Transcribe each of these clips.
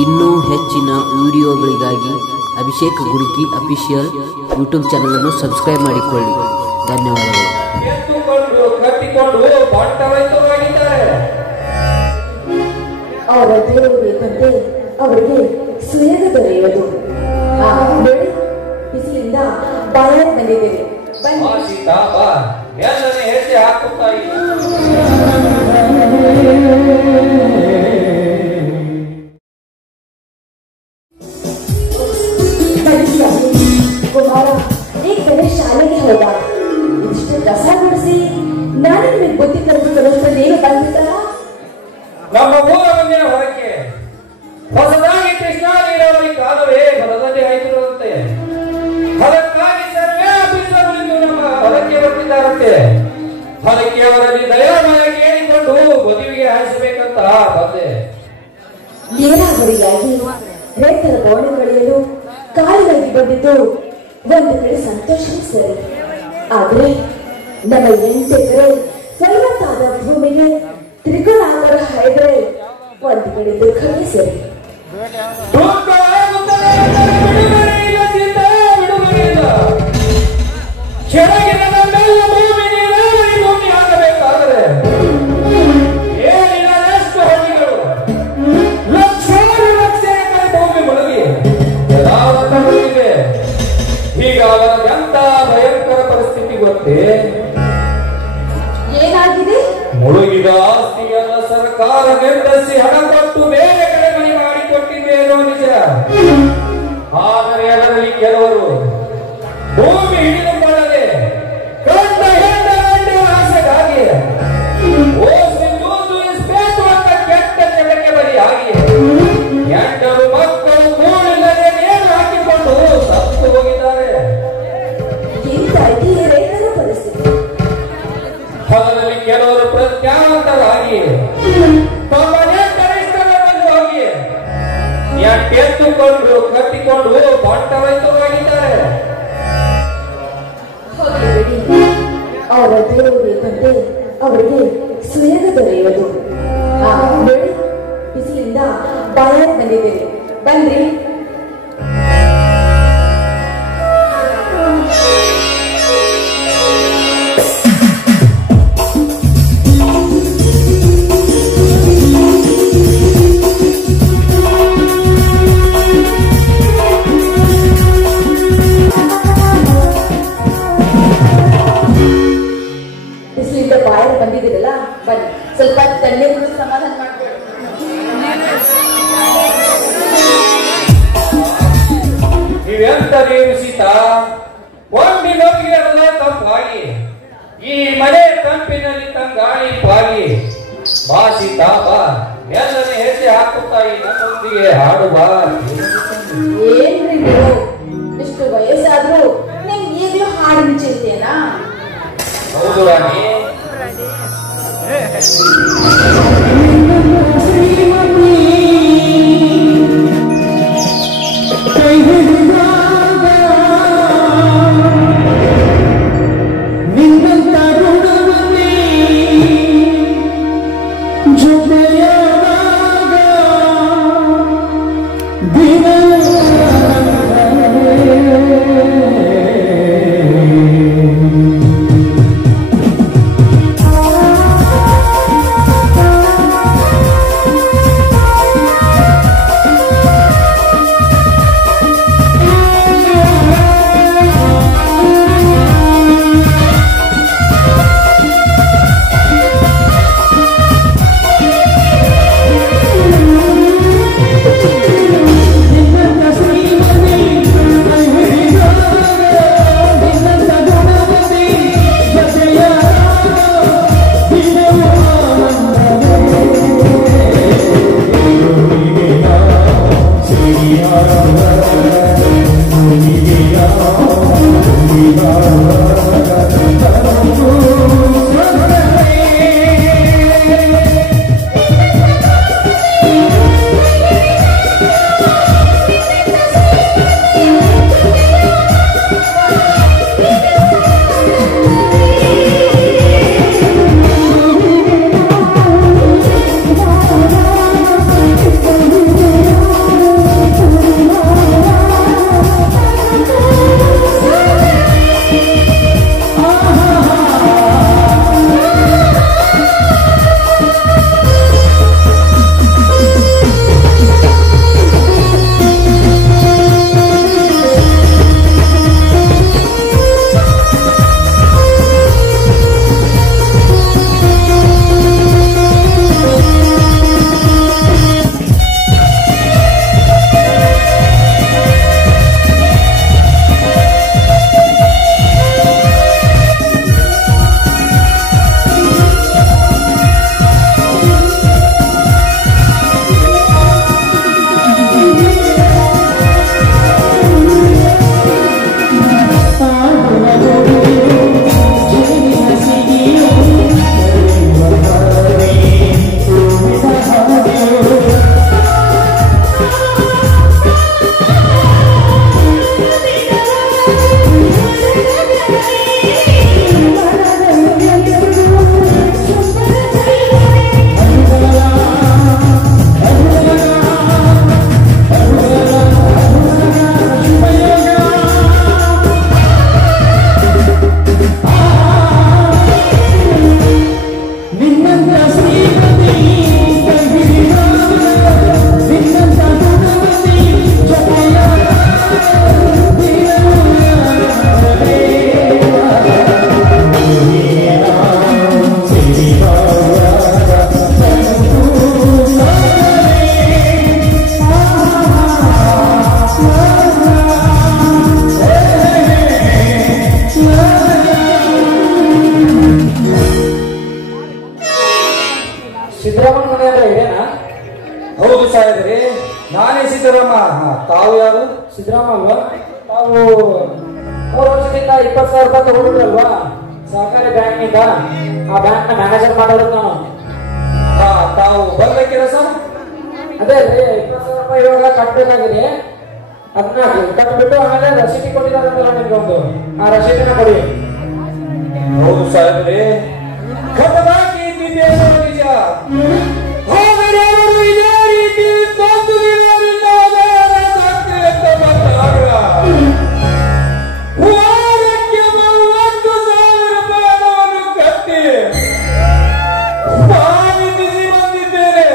ಇನ್ನೂ ಹೆಚ್ಚಿನ ವಿಡಿಯೋಗಳಿಗಾಗಿ ಅಭಿಷೇಕ್ ಗುರುಕಿ ಅಫಿಷಿಯಲ್ ಯೂಟ್ಯೂಬ್ ಚಾನಲನ್ನು ಸಬ್ಸ್ಕ್ರೈಬ್ ಮಾಡಿಕೊಳ್ಳಿ. ಧನ್ಯವಾದಗಳು. ಅವರ ದೇವರಿಗಂತೆ ಅವರಿಗೆ ಸ್ವರ್ಗ ದೊರೆಯುವುದು. ಬಿಸಿಲಿಂದ ಬಾಯ ಬಂದಿದ್ದೇವೆ. ಕುಮಾರ ಈಗ ಬೆಳೆ ಶಾಲೆಗೆ ಹೋದ. ಇಷ್ಟು ರಸ ಬಿಡಿಸಿ ನಾನು ನಿಮಗೆ ಬುದ್ಧಿ ಕಲಿಸಿಕೊಳ್ಳೋದು ನೀವು ಬಂದಿದ್ದಾರ? ನಮ್ಮ ಊರ ಮುಂದಿನ ಹೊರಕ್ಕೆ ಹೊಸದಾಗಿ ಕೃಷ್ಣಾ ನೀರಾವರಿ ಕಾಲುವೆ ಹೊರದಲ್ಲಿ ಹಾಕಿರುವಂತೆ ಅದಕ್ಕಾಗಿ ಸರ್ವೇ ಆಫೀಸರ್ಗಳಿಂದ ನಮ್ಮ ಹೊರಕ್ಕೆ ಬರ್ತಿದ್ದಾರಂತೆ. ಅದಕ್ಕೆ ಅವರಲ್ಲಿ ದಯಾಮಯ ಕೇಳಿಕೊಂಡು ಮದುವೆಗೆ ಹಾಯಿಸಬೇಕಂತ ಬಂದೆ. ನೀರಾವರಿಯಾಗಿ ರೈತರ ಗೋಣೆ ಕಳೆಯಲು ಕಾಲಿಗಾಗಿ ಬಂದಿದ್ದು ಒಂದು ಕಡೆ ಸಂತೋಷವೇ ಸರಿ. ಆದ್ರೆ ನಮ್ಮ 8 ಎಕರೆ ಫಲವತ್ತಾದ ಭೂಮಿಗೆ ತ್ರಿಕೋನಾಕಾರ ಹಾಯ್ದ್ರೆ ಒಂದು ಕಡೆ ದುಃಖವೇ ಸರಿ. ಎಂತ ಭಯಂಕರ ಪರಿಸ್ಥಿತಿ ಗೊತ್ತೇ? ಏನಾಗಿದೆ? ಮುಳುಗಿದ ಆಸ್ತಿಯನ್ನ ಸರ್ಕಾರ ನಿರ್ಧರಿಸಿ ಹಣ ಕೊಟ್ಟು ಬೇರೆ ಕಡೆ ಮನೆ ಮಾಡಿಕೊಟ್ಟಿದ್ದೇನೋ ನಿಜ. ಆದರೆ ಅದರಲ್ಲಿ ಕೆಲವರು ಭೂಮಿ ಹಿಡಿದುಕೊಳ್ಳದೆ ಕಂಡ ಹೆಂಡ ಆಸೆಗಾಗಿ ಕೆಟ್ಟ ಚಟಕ್ಕೆ ಬಲಿಯಾಗಿ ಎಂಟರು ಮಕ್ಕಳು ಕೂಡಿಲ್ಲದೆ ನೇಣು ಹಾಕಿಕೊಂಡು ಸತ್ತು ಹೋಗಿದ್ದಾರೆ. ರೈತರ ಪರಿಸ್ಥಿತಿ. ಅದರಲ್ಲಿ ಕೆಲವರು ಪ್ರಜ್ಞಾವಂತರಾಗಿ ತಮ್ಮ ನೆಂಟರಿಷ್ಟಗಳನ್ನು ಹೋಗಿ ಎತ್ತುಕೊಂಡು ಕಟ್ಟಿಕೊಂಡು ಬಂಟ ರೈತರಾಗಿದ್ದಾರೆ. ಅವರ ದೇವರಿಗಂತೆ ಅವರಿಗೆ ಸ್ವರ್ಗ ದೊರೆಯುವುದು. ಬಿಸಿಲಿಂದ ಬಾಯ ಬಂದಿದ್ದೇವೆ. ಬನ್ರಿ. ಬಿಸಿಲಿಂದ ಬಾಯ ಬಂದಿದ್ದೀರಲ್ಲ, ಬನ್ನಿ ಸ್ವಲ್ಪ ತಣ್ಣೀರು ಸಮಾಧಾನ ಮಾಡ್ಕೊಳ್ಳಿ. ನೀವೆಂತ ನೀವು ಸೀತಾ ಒಂದಿನೊಂದಿಗೆ ತಂಪಾಗಿ ಈ ಮನೆ ತಂಪಿನಲ್ಲಿ ತಂಗಾಳಿ ಪಾಗಿ ಬಾ ಸೀತಾ ಬಾ, ಎಲ್ಲನೇ ಹೆಜ್ಜೆ ಹಾಕುತ್ತಾಯಿ ನನ್ನೊಂದಿಗೆ ಹಾಡುವ. ಏನ್ರಿ ನೀವು ಇಷ್ಟು ವಯಸ್ಸಾದ್ರೂ ನಿಮ್ ಈಗಲೂ ಹಾಡಿನ ಚಿಂತೆನಾ? ಹೌದು ರಾಣಿ. ಸಾಹೇಬ್ರಿ, ನಾನೇ ಸಿದ್ದರಾಮ. ತಾವು ಯಾರು? ಸಿದ್ದರಾಮ ಅಲ್ವಾ? ತಾವು 3 ವರ್ಷದಿಂದ 20,000 ರೂಪಾಯಿ ತಗೊಂಡಿದ್ರಲ್ವಾ ಸಹಕಾರಿ ಬ್ಯಾಂಕ್ನಿಂದ? ಆ ಬ್ಯಾಂಕ್ ನ ಮ್ಯಾನೇಜರ್ ಮಾತಾಡೋದು ನಾನು. ತಾವು ಬರ್ಬೇಕಿರ ಸರ್? ಅದೇ ರೀ, 20,000 ರೂಪಾಯಿ ಇವಾಗ ಕಟ್ಟಬೇಕಾಗಿದೆ. ಅದನ್ನ ಕಟ್ಬಿಟ್ಟು ಆಮೇಲೆ ರಸೀದಿ ಕೊಟ್ಟಿದಾರಂತಲ್ಲ ನಿಮ್ಗೆ ಒಂದು, ಆ ರಸೀದಿನ ಕೊಡಿ. ಹೌದು ಸಾಹೇಬ್ರಿ, ಕಟ್ಟದಾಗಿ ಇದ್ದಿದ್ದೇನೋ ನಿಜ. ಆದರೆ ಅವರು ಇದೇ ರೀತಿ ತಂದು ನೀಡಲಿಲ್ಲ ಅಂತ ಬಂದಾಗ ವಾರಕ್ಕೆ 30,000 ರೂಪಾಯಿಯನ್ನು ಕಟ್ಟಿ ಪಾವತಿಸಿ ಬಂದಿದ್ದೇನೆ.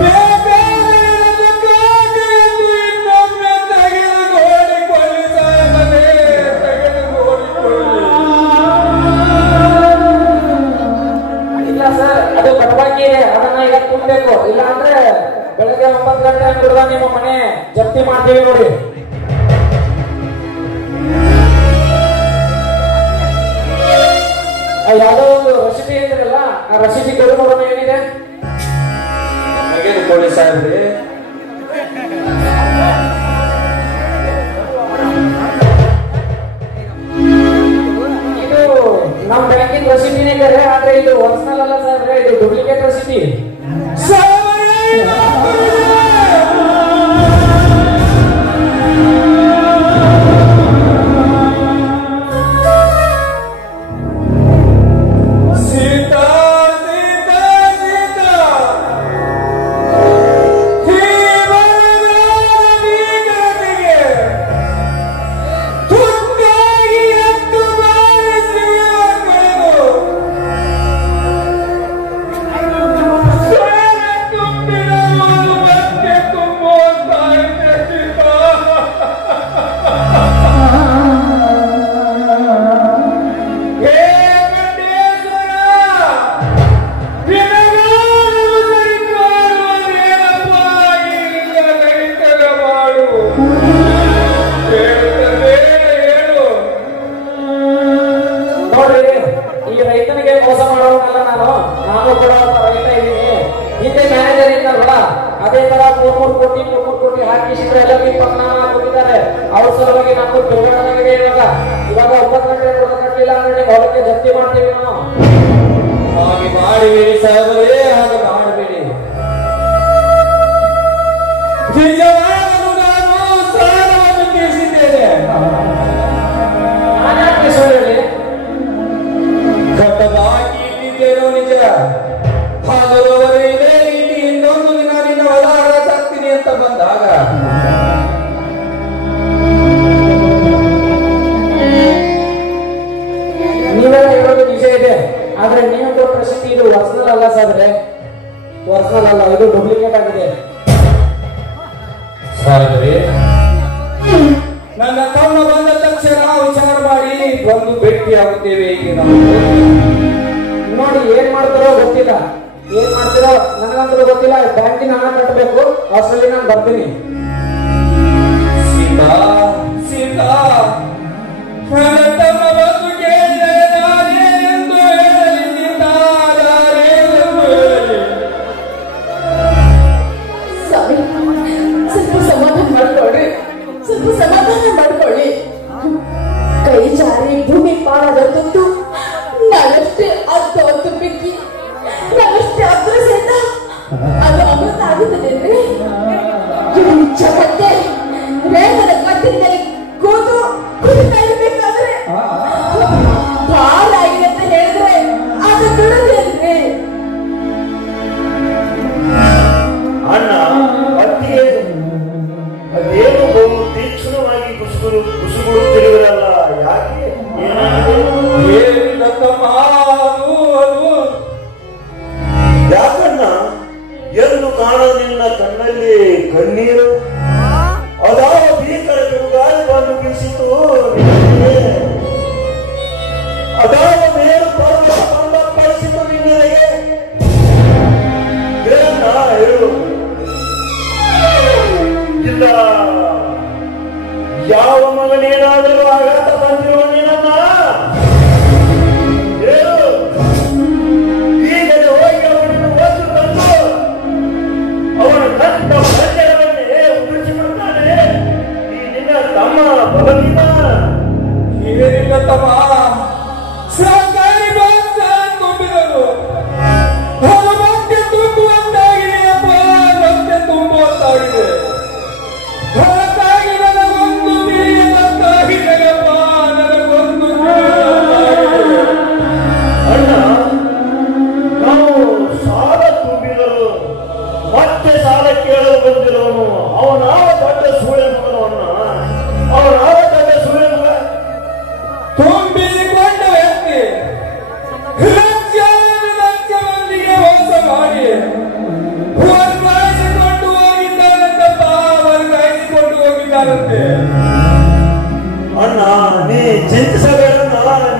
ಬೇಕಾದರೆ ನನ್ನ ಖಾತೆಯನ್ನು ಇನ್ನೊಮ್ಮೆ ತೆಗೆದುಕೊಳ್ಳಿ ಸಾಹೇಬರೇ, ತೆಗೆದುಕೊಳ್ಳಿ. ಇಲ್ಲ ಸರ್, ಅದು ಕಟ್ಬಾಕಿ ಇದೆ, ಅದನ್ನ ಈಗ ತುಂಬಬೇಕು. ಇಲ್ಲ ಅಂದ್ರೆ ಬೆಳಗ್ಗೆ 9 ಗಂಟೆ ಬಿಡುವ ನಿಮ್ಮ ಮನೆ ಜಪ್ತಿ ಮಾಡ್ತೀವಿ ನೋಡಿ. ಯಾವುದೋ ಒಂದು ರಸೀದಿ ಇದ್ರಲ್ಲ, ಆ ರಸೀದಿ ಕೊಡು ನೋಡೋಣ ಏನಿದೆ. ತೆಗೆದುಕೊಳ್ಳಿ ಸಾಹೇಬ್ರೆ. ಇದು ನಮ್ಮ ಬ್ಯಾಂಕಿನ ರಸೀದಿನೇ ಇದೆ, ಆದ್ರೆ ಇದು ಒರಿಜಿನಲ್ ಅಲ್ಲ ಸಾಹೇಬ್ರೆ, ಇದು ಡೂಪ್ಲಿಕೇಟ್ ರಸೀದಿ. ಅದೇ ತರ 3 ಕೋಟಿ ಹಾಕಿ ಎಲ್ಲರಿಗೂ 24 ಕೊಟ್ಟಿದ್ದಾರೆ. ಅವ್ರ ಸಲುವಾಗಿ ನಮ್ದು ದುರ್ಘಟನೆಗೆ ಇವಾಗ 9 ಗಂಟೆ ಕಟ್ಟಲಿಲ್ಲ ಅಂದ್ರೆ ಹೊಲಕ್ಕೆ ಜಪ್ತಿ ಮಾಡ್ತೀವಿ ನಾವು. ಹಾಗೆ ಮಾಡಬೇಡಿ ಸಾಹೇಬರೇ, ಹಾಗೆ ಮಾಡಬೇಡಿ. ನಿಜವಾಗಲೂ ನಾನು ಸಾಲವನ್ನು ತೀರಿಸಿದ್ದೇನೆ. ನಾನ್ಯಾಕೆ ಸುಳ್ಳು ಹೇಳಿ? ಕಟ್ಟದಾಗಿ ಇದ್ದಿದ್ದೇನೋ ನಿಜ. ಆದರೂ ಅವರು ಇದೇ ರೀತಿ ಇನ್ನೊಂದು ದಿನ ನಿನ್ನ ಹೊಲ ತರ್ತೀನಿ ಅಂತ ಬಂದಾಗ ನೀವೆಲ್ಲ ಹೇಳೋದು ನಿಜ ಇದೆ, ಆದ್ರೆ ನೀವು ಕೊಟ್ಟ ರಸೀದಿ ಇದು ಒರಿಜಿನಲ್ ಅಲ್ಲ ಸಾದ್ರೆ, ಒರಿಜಿನಲ್ ಅಲ್ಲ, ಇದು ಡೂಪ್ಲಿಕೇಟ್ ಆಗಿದೆ. ಸಾಹೇಬರೇ, ನನ್ನ ತಮ್ಮ ಬಂದ ತಕ್ಷಣ ವಿಚಾರ ಮಾಡಿ ಬಂದು ಭೇಟಿಯಾಗುತ್ತೇವೆ. ಈಗ ನಾವು ನೋಡಿ ಏನ್ ಮಾಡ್ತಾರೋ ಗೊತ್ತಿಲ್ಲ, ಏನ್ ಮಾಡ್ತೀರೋ ನನಗಂತೂ ಗೊತ್ತಿಲ್ಲ. ಬ್ಯಾಂಕಿನ ಹಣ ಕಟ್ಟಬೇಕು, ಅಷ್ಟರಲ್ಲಿ ನಾನು ಬರ್ತೀನಿ. ಸೀತಾ ಸೀತಾ, ನನ್ನ ತಮ್ಮ ಬಂದು ಕೇಳಿದರೆ ನಾನೇನೆಂದು ಹೇಳಲಿ ಸೀತಾ, ನಾನೇನೆಂದು ಹೇಳಲಿ? ಸ್ವಾಮಿ, ಸ್ವಲ್ಪ ಸಮಾಧಾನ ಮಾಡ್ಕೊಳ್ಳಿ, ಸ್ವಲ್ಪ ಸಮಾಧಾನ ಮಾಡ್ಕೊಳ್ಳಿ. ಕೈ ಜಾರಿ ಭೂಮಿ ಪಾಡಾದ ತುತ್ತು ನಾನಷ್ಟೇ ಅರ್ಥ ಬಿಕ್ಕಿ, ನಾನಷ್ಟೇ ಅಗ್ರಸೇತ ಅದು ಅಮೃತ ಆಗುತ್ತದೆ. ಜಗತ್ತೆ ರೇವದ ಕಟ್ಟಿನಲ್ಲಿ ಕೂತು ಕುಡಿತಾ ಇರ್ಬೇಕಾದ್ರೆ ಭಾಳ ಆಗಿದೆ ಅಂತ ಹೇಳಿದ್ರೆ ಅದು ಬಿಡೋದೇನ್ರಿ? ಅಣ್ಣ ಅತ್ತಿಗೆ ಅದೇನು ಬಹು ತೀಕ್ಷ್ಣವಾಗಿ ಕುಸುಗುಡುತ್ತಿರುವುದಲ್ಲ, ಯಾಕೆ? ಏನಿಲ್ಲತ್ತಮ್ಮ, ಅದು ಯಾಕಣ್ಣ ಎಂದು ಕಾಣ ನಿನ್ನ ಕಣ್ಣಲ್ಲಿ ಕಣ್ಣೀರು? ಅದಾವ ಭೀಕರ ಬಿರುಗಾಳಿ ಬಂದು ಬೀಸಿತು ನಿನಗೆ, ಅದಾವ ಮೇಲು ಪರ್ವತ ಪಡಿಸಿತು ನಿನ್ನಗೆ. ಏನಣ್ಣ ಹೇಳು? ಇಲ್ಲ ಯಾವ ಮಗನೇನಾದರೂ ಆಘಾತ ಬಂದಿರುವ ನೀನನ್ನ ಹೇಳು. ಈಗಲೇ ಹೋಗಿ ಅವನನ್ನು ಒದ್ದು ತಂದು ಅವನ ಮತ್ತೆ ಸಾಲ ಕೇಳಲು ಬಂದಿರೋನು ಅವನಾವ ದೊಡ್ಡ ಸೂಳೆ ಮಗನು ಅನ್ನ, ಅವನಾವ ದೊಡ್ಡ ಸೂಳೆ ಮಗ. ತುಂಬಿಸಿಕೊಂಡ ವ್ಯಕ್ತಿ ಲಕ್ಷ ಮಂದಿಗೆ ಮೋಸ ಮಾಡಿ ವರ್ಗಾಯಿಸಿಕೊಂಡು ಹೋಗಿದ್ದಾರಂತಪ್ಪ, ವರ್ಗಾಯಿಸಿಕೊಂಡು ಹೋಗಿದ್ದಾರಂತೆ. ಅಣ್ಣ ನೀ ಚಿಂತಿಸಬೇಡ,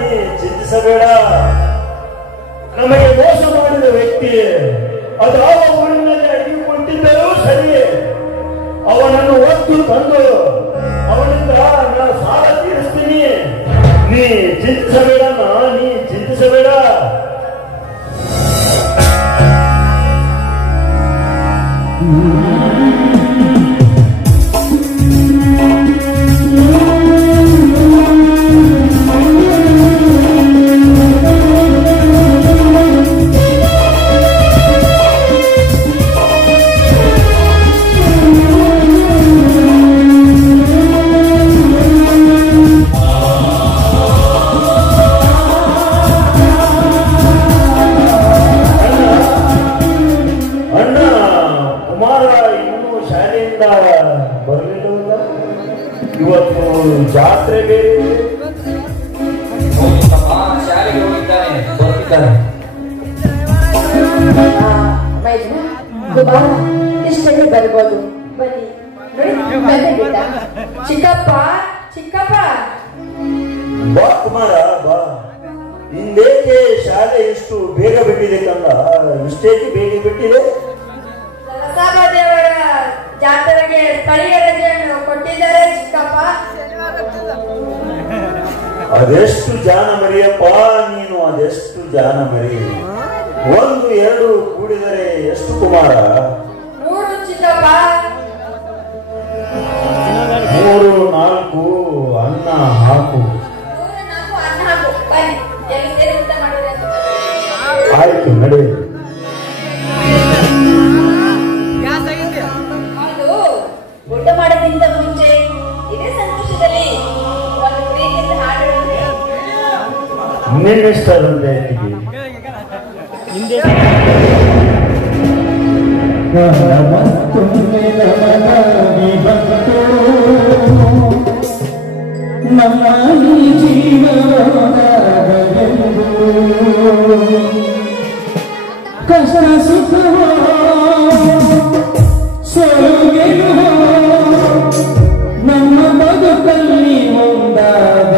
ನೀ ಚಿಂತಿಸಬೇಡ. ನಮಗೆ ಮೋಸ ಮಾಡಿದ ವ್ಯಕ್ತಿ ಅದು ಯಾವ ಊರಿನಲ್ಲಿ ಅಡಿಗೆ ಕೊಟ್ಟಿದ್ದರೂ ಸರಿ, ಅವನನ್ನು ಒತ್ತು ತಂದು ಅವನಿಂದ ನಾನು ಸಾಲ ತೀರಿಸ್ತೀನಿ. ನೀ ಚಿಂತಿಸಬೇಡ, ನೀ ಚಿಂತಿಸಬೇಡ. ಬರಲಿಲ್ಲ, ಇವತ್ತು ಜಾತ್ರೆ ಬೇರೆ. ಶಾಲೆಗೆ ಹೋಗಿದ್ದಾನೆ, ಬರ್ತಿದ್ದಾನೆ. ಇಷ್ಟೇ ಬರ್ಬೋದು. ಬನ್ನಿ ನೋಡಿ, ಬನ್ನಿ ಬೇಟ. ಚಿಕ್ಕಪ್ಪ ಚಿಕ್ಕಪ್ಪ. ಬಾ ಕುಮಾರ ಬಾ. ನಿಂದೇಕೆ ಶಾಲೆ ಇಷ್ಟು ಬೇಗ ಬಿಟ್ಟಿದೆ ಕಂದ? ಇಷ್ಟೇಕೆ ಬೇಗ ಬಿಟ್ಟಿದೆ? ದೇವರ ಜಾತ್ರೆಗೆ ಸ್ಥಳೀಯ ರಜೆಯನ್ನು ಕೊಟ್ಟಿದ್ದಾರೆ ಚಿಕ್ಕಪ್ಪ. ಅದೆಷ್ಟು ಜಾನ ಮರಿಯಪ್ಪ ನೀನು, ಅದೆಷ್ಟು ಜಾನ ಮರಿ. 1 2 ಕೂಡಿದರೆ ಎಷ್ಟು ಕುಮಾರ? 3 ಚಿಕ್ಕಪ್ಪ. 3 4 ಅನ್ನ ಹಾಕು. 3 4 ಅನ್ನ ಹಾಕು. ಬನ್ನಿ ಎಲ್ಲಿ ಸೇರಿ ಊಟ ಮಾಡಿದ್ರೆ. ಆಯ್ತು ನಡೆ. ಊಟ ಮಾಡೋದ್ರಿಂದ ಮುಂಚೆ ಇದೇ ಸಂತೋಷದಲ್ಲಿ ಒಂದು ಪ್ರೀತಿಯಿಂದ ಹಾಡುವಂತೆ. ನಿನ್ನಿಷ್ಟದಂತೆ ನಮ್ಮ ಕಷ್ಟ ಸುಖ ನಮ್ಮ ಬದುಕಲ್ಲಿ ಒಂದಾದ